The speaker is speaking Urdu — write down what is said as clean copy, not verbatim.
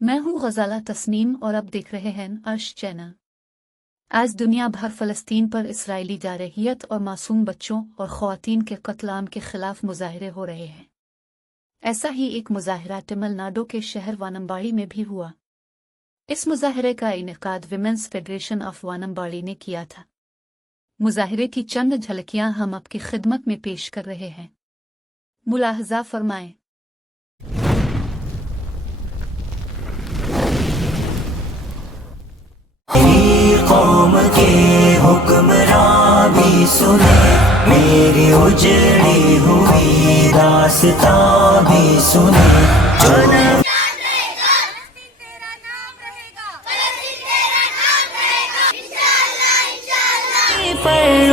میں ہوں غزالہ تسنیم اور اب دیکھ رہے ہیں عرش چینل۔ آج دنیا بھر فلسطین پر اسرائیلی جارحیت اور معصوم بچوں اور خواتین کے قتل عام کے خلاف مظاہرے ہو رہے ہیں۔ ایسا ہی ایک مظاہرہ تمل ناڈو کے شہر وانمباڑی میں بھی ہوا۔ اس مظاہرے کا انعقاد ویمنز فیڈریشن آف وانمباڑی نے کیا تھا۔ مظاہرے کی چند جھلکیاں ہم آپ کی خدمت میں پیش کر رہے ہیں، ملاحظہ فرمائیں۔ قوم کے حکمراں بھی سنے، میری اجڑی ہوئی داستاں بھی سنے۔ پر